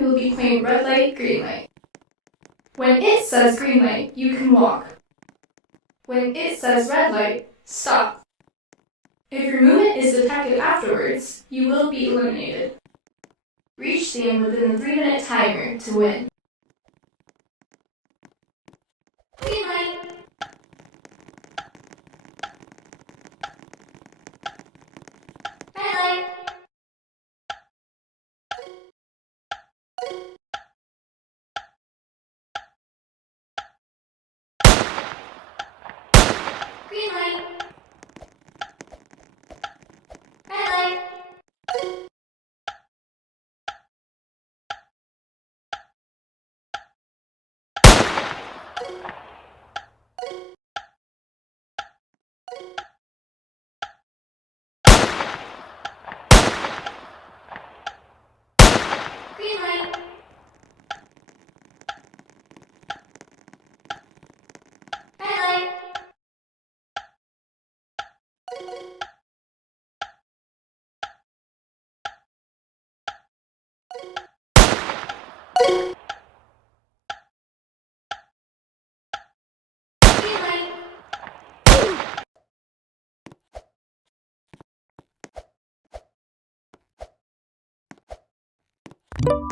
we will be playing red light, green light. When it says green light, you can walk. When it says red light, stop. If your movement is detected afterwards, you will be eliminated. Reach the end within the 3-minute timer to win. Green light. Red light. Green light. Red light. Green light. Red light. Green light.